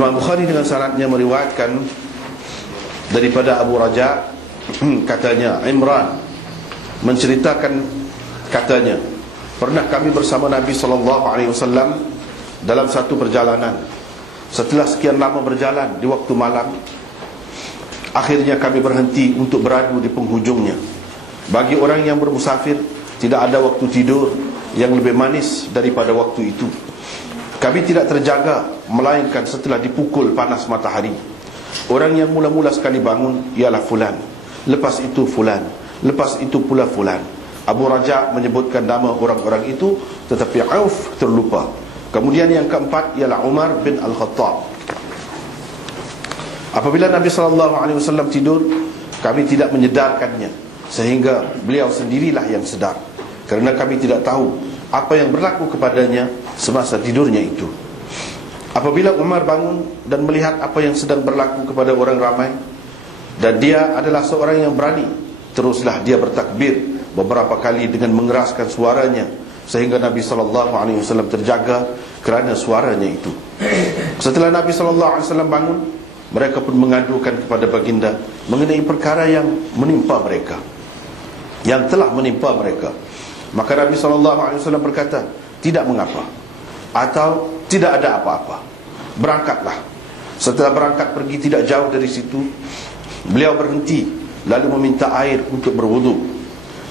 Imam Bukhari dengan sanadnya meriwayatkan daripada Abu Raja katanya Imran menceritakan katanya pernah kami bersama Nabi sallallahu alaihi wasallam dalam satu perjalanan. Setelah sekian lama berjalan di waktu malam akhirnya kami berhenti untuk beradu di penghujungnya. Bagi orang yang bermusafir tidak ada waktu tidur yang lebih manis daripada waktu itu kami tidak terjaga melainkan setelah dipukul panas matahari. Orang yang mula-mula sekali bangun ialah fulan. Lepas itu fulan. Lepas itu pula fulan. Abu Raja menyebutkan nama orang-orang itu tetapi Auf terlupa. Kemudian yang keempat ialah Umar bin Al-Khattab. Apabila Nabi SAW tidur kami tidak menyedarkannya sehingga beliau sendirilah yang sedar. Kerana kami tidak tahu apa yang berlaku kepadanya semasa tidurnya itu apabila Umar bangun dan melihat apa yang sedang berlaku kepada orang ramai dan dia adalah seorang yang berani teruslah dia bertakbir beberapa kali dengan mengeraskan suaranya sehingga Nabi sallallahu alaihi wasallam terjaga kerana suaranya itu. Setelah Nabi sallallahu alaihi wasallam bangun, mereka pun mengadukan kepada baginda mengenai perkara yang menimpa mereka. Yang telah menimpa mereka. Maka Nabi sallallahu alaihi wasallam berkata, "Tidak mengapa." Atau tidak ada apa-apa. Berangkatlah. Setelah berangkat pergi tidak jauh dari situ, beliau berhenti lalu meminta air untuk berwudu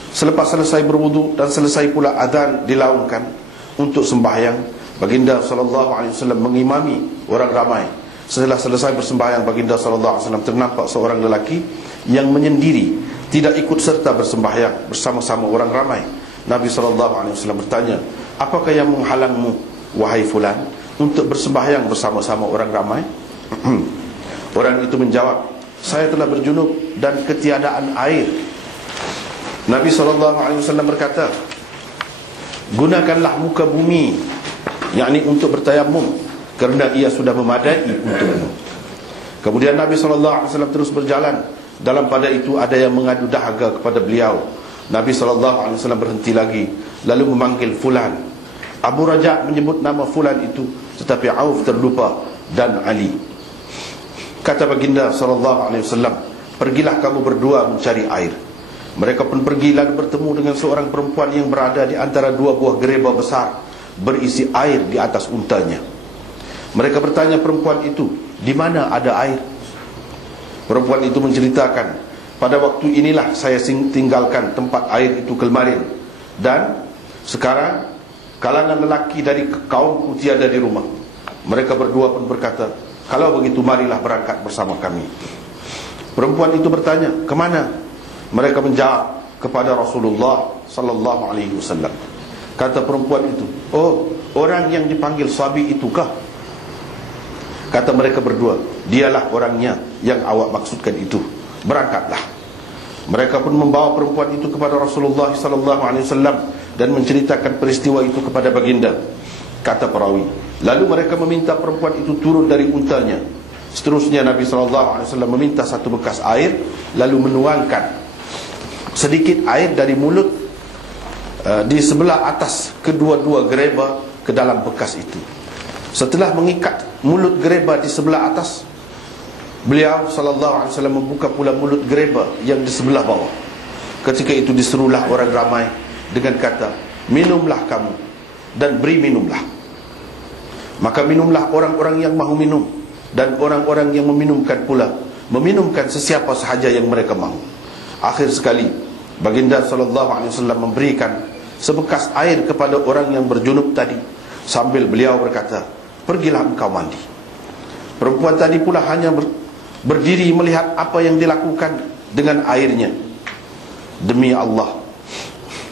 Selepas selesai berwudu dan selesai pula azan dilaungkan untuk sembahyang, baginda wasallam mengimami orang ramai. Setelah selesai bersembahyang, baginda wasallam ternampak seorang lelaki yang menyendiri, tidak ikut serta bersembahyang bersama-sama orang ramai. Nabi wasallam bertanya, "Apakah yang menghalangmu wahai fulan untuk bersembahyang bersama-sama orang ramai?" orang itu menjawab, "Saya telah berjunub dan ketiadaan air. Nabi SAW berkata Gunakanlah muka bumi yakni untuk bertayamum Kerana ia sudah memadai untukmu. Kemudian Nabi SAW terus berjalan. Dalam pada itu ada yang mengadu dahaga kepada beliau. Nabi SAW berhenti lagi Lalu memanggil Fulan Abu Raja menyebut nama Fulan itu Tetapi Auf terlupa Dan Ali Kata baginda SAW Pergilah kamu berdua mencari air mereka pun pergi lalu bertemu dengan seorang perempuan yang berada di antara dua buah gereba besar berisi air di atas untanya. Mereka bertanya perempuan itu, di mana ada air? Perempuan itu menceritakan, pada waktu inilah saya tinggalkan tempat air itu kemarin dan sekarang kalangan lelaki dari kaumku tiada di rumah. Mereka berdua pun berkata, kalau begitu marilah berangkat bersama kami. Perempuan itu bertanya, kemana? Mereka menjawab kepada Rasulullah sallallahu alaihi wasallam. Kata perempuan itu, "Oh, orang yang dipanggil Sabi itukah?" Kata mereka berdua, "Dialah orangnya yang awak maksudkan itu. Berangkatlah." Mereka pun membawa perempuan itu kepada Rasulullah sallallahu alaihi wasallam dan menceritakan peristiwa itu kepada baginda. Kata perawi, lalu mereka meminta perempuan itu turun dari untanya. Seterusnya Nabi wasallam meminta satu bekas air lalu menuangkan sedikit air dari mulut uh, di sebelah atas kedua-dua gereba ke dalam bekas itu. Setelah mengikat mulut gereba di sebelah atas, beliau wasallam membuka pula mulut gereba yang di sebelah bawah. Ketika itu diserulah orang ramai dengan kata, "Minumlah kamu dan beri minumlah." Maka minumlah orang-orang yang mahu minum dan orang-orang yang meminumkan pula meminumkan sesiapa sahaja yang mereka mahu. Akhir sekali Baginda sallallahu alaihi wasallam memberikan sebekas air kepada orang yang berjunub tadi sambil beliau berkata, "Pergilah engkau mandi." Perempuan tadi pula hanya ber, berdiri melihat apa yang dilakukan dengan airnya. Demi Allah,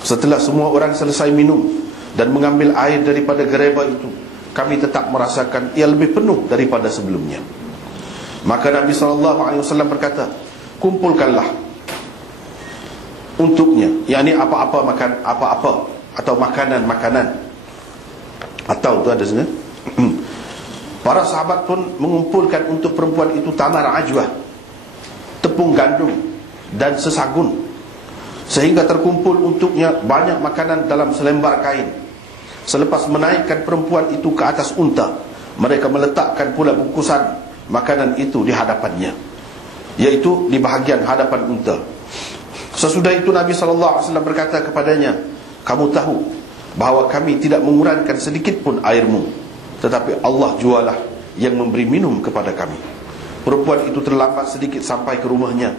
setelah semua orang selesai minum dan mengambil air daripada gereba itu, kami tetap merasakan ia lebih penuh daripada sebelumnya. Maka Nabi sallallahu alaihi wasallam berkata, "Kumpulkanlah untuknya yakni apa-apa makan apa-apa atau makanan-makanan. Atau tu ada sana para sahabat pun mengumpulkan untuk perempuan itu tamar ajwah tepung gandum dan sesagun sehingga terkumpul untuknya banyak makanan dalam selembar kain. Selepas menaikkan perempuan itu ke atas unta Mereka meletakkan pula bungkusan makanan itu di hadapannya Iaitu di bahagian hadapan unta. Sesudah itu Nabi SAW berkata kepadanya Kamu tahu bahawa kami tidak mengurankan sedikit pun airmu Tetapi Allah jualah yang memberi minum kepada kami. Perempuan itu terlambat sedikit sampai ke rumahnya.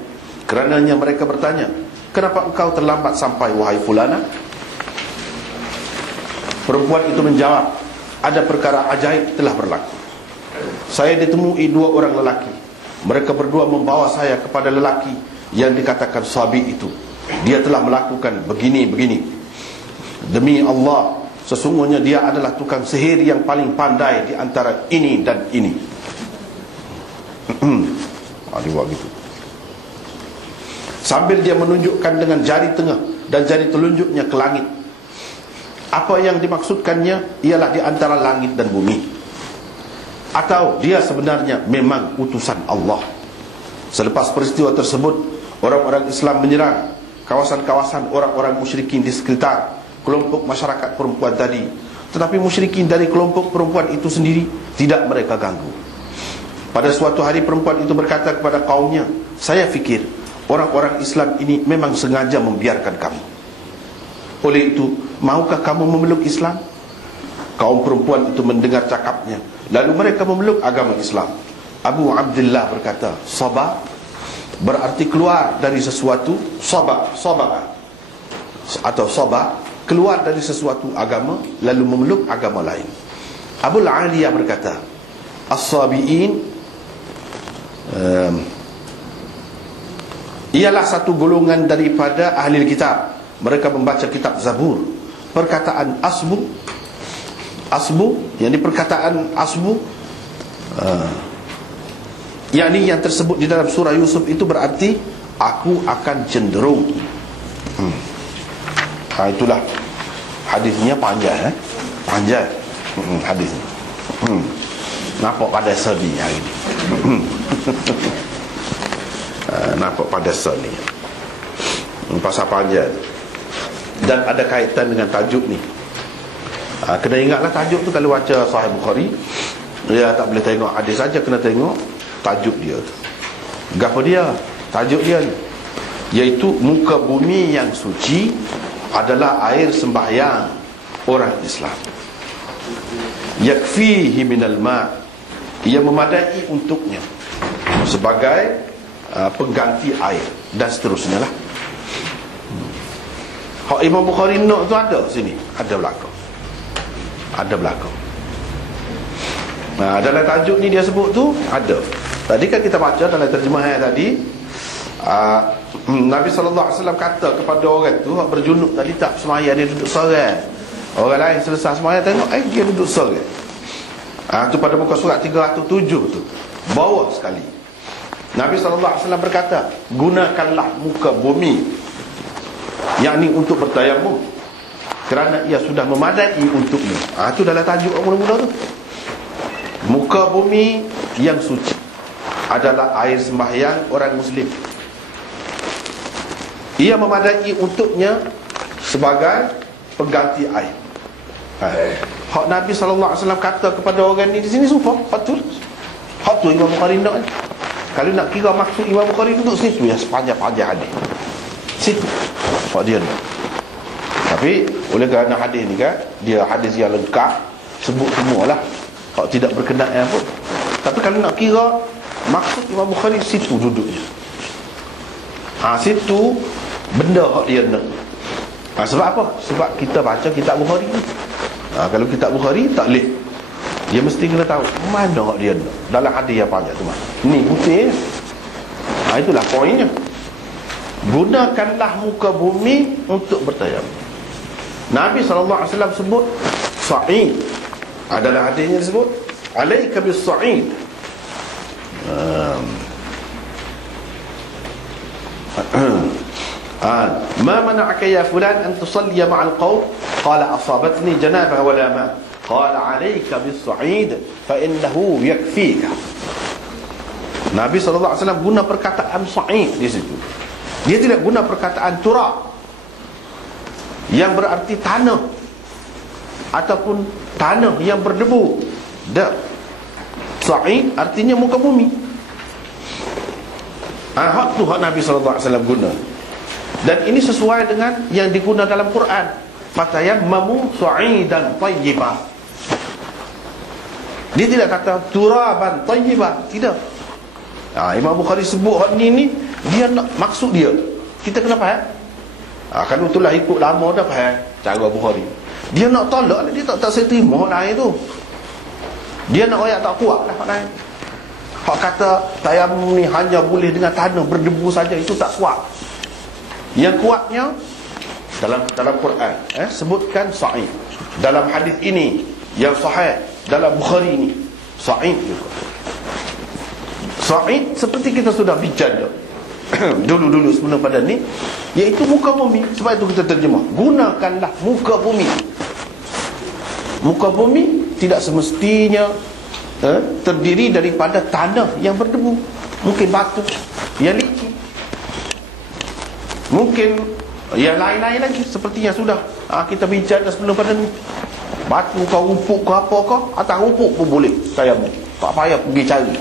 Kerananya mereka bertanya Kenapa engkau terlambat sampai wahai fulana? Perempuan itu menjawab Ada perkara ajaib telah berlaku. Saya ditemui dua orang lelaki. Mereka berdua membawa saya kepada lelaki Yang dikatakan sahabi itu. Dia telah melakukan begini-begini. Demi Allah Sesungguhnya dia adalah tukang sihir yang paling pandai Di antara ini dan ini. Dia buat gitu Sambil dia menunjukkan dengan jari tengah Dan jari telunjuknya ke langit. Apa yang dimaksudkannya ialah di antara langit dan bumi. Atau dia sebenarnya memang utusan Allah. Selepas peristiwa tersebut orang-orang Islam menyerang kawasan-kawasan orang-orang musyrikin di sekitar kelompok masyarakat perempuan tadi. Tetapi musyrikin dari kelompok perempuan itu sendiri tidak mereka ganggu. Pada suatu hari perempuan itu berkata kepada kaumnya saya fikir orang-orang Islam ini memang sengaja membiarkan kami oleh itu, maukah kamu memeluk Islam? Kaum perempuan itu mendengar cakapnya. Lalu mereka memeluk agama Islam. Abu Abdullah berkata, Sabah berarti keluar dari sesuatu. Sabah, Sabah. Atau Sabah, keluar dari sesuatu agama, lalu memeluk agama lain. Abu Aliyah berkata, As-Sabi'in um, ialah satu golongan daripada ahli kitab mereka membaca kitab Zabur perkataan asbu asbu yang di perkataan asbu uh, yakni yang tersebut di dalam surah Yusuf itu berarti aku akan cenderung hmm. ha, itulah hadisnya panjang eh? panjang hmm, hadis hmm. nampak pada sedih hari ini hmm. uh, nampak pada sedih hmm, pasal panjang dan ada kaitan dengan tajuk ni. Ha, kena ingatlah tajuk tu kalau baca sahih Bukhari dia tak boleh tengok hadis saja kena tengok tajuk dia gapo dia? Tajuk dia ni iaitu muka bumi yang suci adalah air sembahyang orang Islam. Yakfihi minal ma. Ia memadai untuknya sebagai uh, pengganti air dan seterusnya lah Hak Imam Bukhari nak tu ada sini. Ada belakang. Ada belakang. Nah, dalam tajuk ni dia sebut tu ada. Tadi kan kita baca dalam terjemahan tadi uh, Nabi SAW kata kepada orang tu Hak berjunuk tadi tak semaya dia duduk seorang Orang lain selesai semaya tengok Eh dia duduk seorang Ah tu pada muka surat 307 tu Bawah sekali Nabi SAW berkata Gunakanlah muka bumi yakni untuk bertayamum kerana ia sudah memadai untukmu. Ha, itu dalam tajuk mula-mula tu. Muka bumi yang suci adalah air sembahyang orang muslim. Ia memadai untuknya sebagai pengganti air. Ha. hak Nabi SAW kata kepada orang ni di sini sumpah tu hak tu Imam Bukhari nak kalau nak kira maksud Imam Bukhari duduk situ ya sepanjang-panjang hadis. Situ. Pak dia ni. Tapi oleh kerana hadis ni kan Dia hadis yang lengkap Sebut semualah. Kalau tidak berkenaan pun Tapi kalau nak kira Maksud Imam Bukhari situ duduknya. Ha situ Benda yang dia nak. Ha, Sebab apa? Sebab kita baca kitab Bukhari ni. Ha, Kalau kitab Bukhari tak boleh Dia mesti kena tahu Mana yang dia nak Dalam hadis yang panjang tu mah. Ni putih ha, Itulah poinnya gunakanlah muka bumi untuk bertayamum Nabi SAW sebut sa'id adalah hadisnya disebut alaika bis sa'id um. ما منعك يا فلان أن تصلي مع القوم قال أصابتني جنابة ولا ماء qala alayka bis-sa'id fa innahu yakfika. Nabi SAW guna perkataan sa'id di situ. Dia tidak guna perkataan turab yang berarti tanah ataupun tanah yang berdebu. Da Sa'id artinya muka bumi. Ah hak tu hak Nabi SAW guna. Dan ini sesuai dengan yang digunakan dalam Quran. Fatayam mamu su'idan tayyibah. Dia tidak kata turaban tayyibah Tidak ha, Imam Bukhari sebut hak ni ni Dia nak maksud dia Kita kena faham ha, Kalau itulah ikut lama dah faham Cara Bukhari Dia nak tolak Dia tak tak saya terima hak lain tu dia nak ayat tak kuat lah hak lain. Hak kata tayamum ni hanya boleh dengan tanah berdebu saja itu tak kuat. Yang kuatnya dalam dalam Quran eh sebutkan sahih. Dalam hadis ini yang sahih dalam Bukhari ini. Juga. Sahih seperti kita sudah bincang dulu-dulu sebelum pada ni iaitu muka bumi. Sebab itu kita terjemah. Gunakanlah muka bumi. Muka bumi tidak semestinya eh, terdiri daripada tanah yang berdebu. Mungkin batu yang licin. Mungkin yang lain-lain lagi seperti yang sudah ha, kita bincang sebelum pada ni batu kau upuk ke apa kau atas upuk pun boleh. Saya tak payah pergi cari.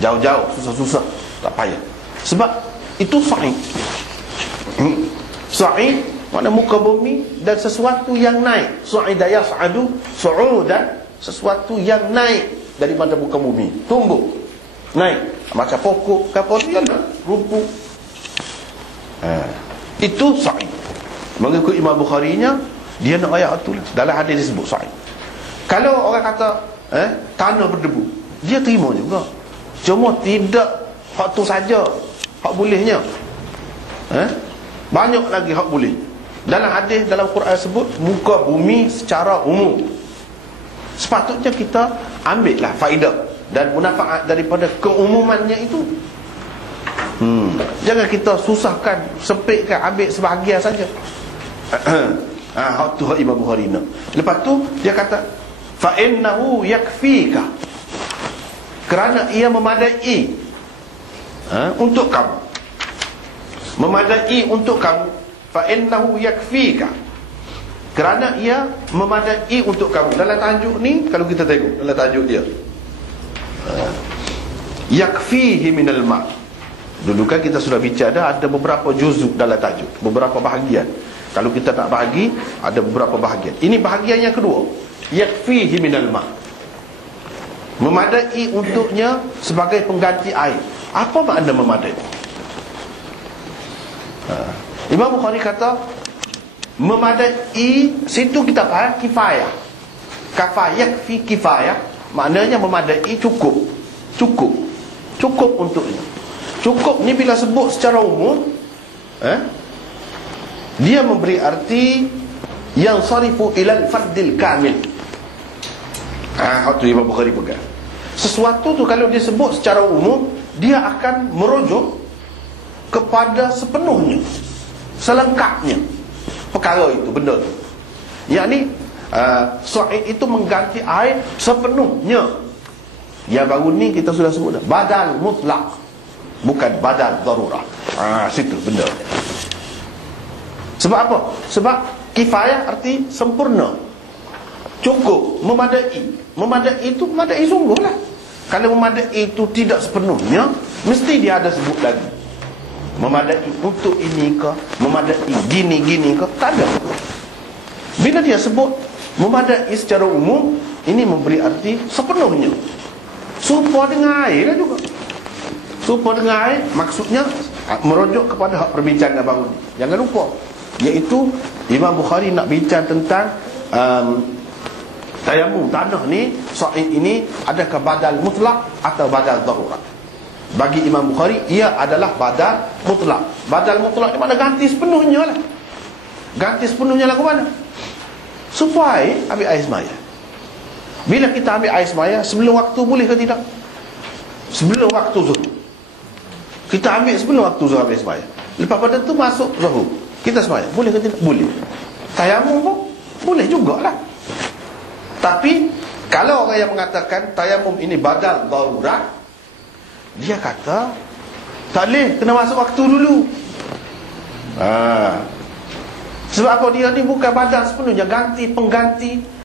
Jauh-jauh susah-susah. Tak payah. Sebab itu sa'id hmm. sa'id mana muka bumi dan sesuatu yang naik. Su'idaya sa'adu su'udan sesuatu yang naik daripada muka bumi. Tumbuh. Naik. Macam pokok kapal kan rumput. Ha. itu sahih. Mengikut Imam Bukhari nya dia nak ayat tu lah. Dalam hadis disebut sahih. Kalau orang kata eh, tanah berdebu dia terima juga. Cuma tidak hak tu saja hak bolehnya. Eh? banyak lagi hak boleh. Dalam hadis dalam Quran sebut muka bumi secara umum. Sepatutnya kita ambil lah faedah dan munafaat daripada keumumannya itu. Hmm. jangan kita susahkan sempitkan ambil sebahagian saja ah tu Imam Bukhari nak. Lepas tu dia kata fa innahu yakfika. Kerana ia memadai ha, untuk kamu. Memadai untuk kamu. Fa innahu yakfika. Kerana ia memadai untuk kamu. Dalam tajuk ni Kalau kita tengok Dalam tajuk dia. Uh, Yakfihi minal ma' Dulu kan kita sudah bicara Ada beberapa juzuk dalam tajuk. Beberapa bahagian Kalau kita nak bahagi Ada beberapa bahagian. Ini bahagian yang kedua. Yakfihi minal ma' Memadai untuknya Sebagai pengganti air. Apa makna memadai? Uh, Imam Bukhari kata memadai situ kita faham kifayah. Kafayah fi kifayah maknanya memadai cukup. Cukup. Cukup untuknya. Cukup ni bila sebut secara umum eh dia memberi arti yang sarifu ilal fardil kamil. Ah tu Imam Bukhari pegang. Sesuatu tu kalau dia sebut secara umum dia akan merujuk kepada sepenuhnya selengkapnya perkara itu benda tu. Yakni uh, itu mengganti air sepenuhnya. Yang baru ni kita sudah sebut dah. Badal mutlak. Bukan badal darurah. Ah situ benda sebab apa? Sebab kifayah arti sempurna. Cukup memadai. Memadai itu memadai sungguh lah kalau memadai itu tidak sepenuhnya mesti dia ada sebut lagi. Memadai untuk ini ke? Memadai gini-gini ke? Tak ada. Bila dia sebut memadai secara umum ini memberi arti sepenuhnya. Serupa dengan air lah juga. Serupa dengan air maksudnya ah, merujuk kepada hak perbincangan baru ni jangan lupa iaitu Imam Bukhari nak bincang tentang um, tayamum tanah ni soal ini adakah badal mutlak atau badal darurat? Bagi Imam Bukhari ia adalah badal mutlak. Badal mutlak ni mana ganti sepenuhnya lah. Ganti sepenuhnya lah ke mana? Supaya ambil air semaya bila kita ambil air semaya sebelum waktu boleh ke tidak? Sebelum waktu zuhur. Kita ambil sebelum waktu zuhur ambil semaya lepas pada tu masuk zuhur kita semaya boleh ke tidak? Boleh. Tayamum pun boleh jugalah. Tapi kalau orang yang mengatakan tayamum ini badal darurat dia kata Tak boleh Kena masuk waktu dulu. Ha. Sebab apa? Dia ni bukan badan sepenuhnya. Ganti pengganti